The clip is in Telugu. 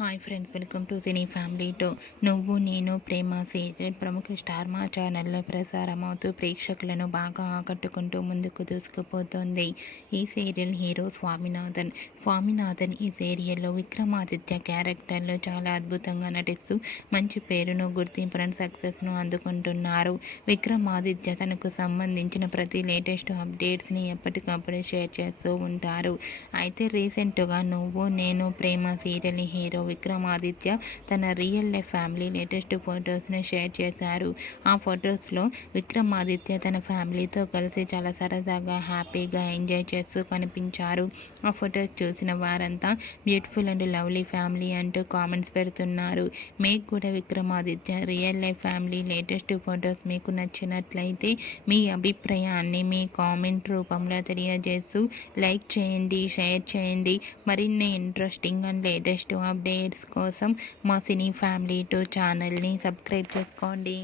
Hi friends, welcome to cine family two. నువ్వు నేను ప్రేమ సీరియల్ ప్రముఖ స్టార్ మా ఛానల్లో ప్రసారమవుతూ ప్రేక్షకులను బాగా ఆకట్టుకుంటూ ముందుకు దూసుకుపోతుంది. ఈ సీరియల్ హీరో స్వామినాథన్ ఈ సీరియల్లో విక్రమాదిత్య క్యారెక్టర్లో చాలా అద్భుతంగా నటిస్తూ మంచి పేరును, గుర్తింపును, సక్సెస్ను అందుకుంటున్నారు. విక్రమాదిత్య తనకు సంబంధించిన ప్రతి లేటెస్ట్ అప్డేట్స్ని ఎప్పటికప్పుడు షేర్ చేస్తూ ఉంటారు. అయితే రీసెంట్గా నువ్వు నేను ప్రేమ సీరియల్ హీరో విక్రమాదిత్య తన రియల్ లైఫ్ ఫ్యామిలీ లేటెస్ట్ ఫొటోస్ను షేర్ చేశారు. ఆ ఫొటోస్లో విక్రమాదిత్య తన ఫ్యామిలీతో కలిసి చాలా సరదాగా, హ్యాపీగా ఎంజాయ్ చేస్తూ కనిపించారు. ఆ ఫొటోస్ చూసిన వారంతా బ్యూటిఫుల్ అండ్ లవ్లీ ఫ్యామిలీ అంటూ కామెంట్స్ పెడుతున్నారు. మీకు కూడా Vikramaditya real life family latest photos మీకు నచ్చినట్లయితే మీ అభిప్రాయాన్ని మీ కామెంట్ రూపంలో తెలియజేస్తూ లైక్ చేయండి, షేర్ చేయండి. మరిన్ని ఇంట్రెస్టింగ్ అండ్ లేటెస్ట్ అప్డేట్స్ కోసం మా సినీ ఫ్యామిలీ టూ ఛానల్ని సబ్స్క్రైబ్ చేసుకోండి.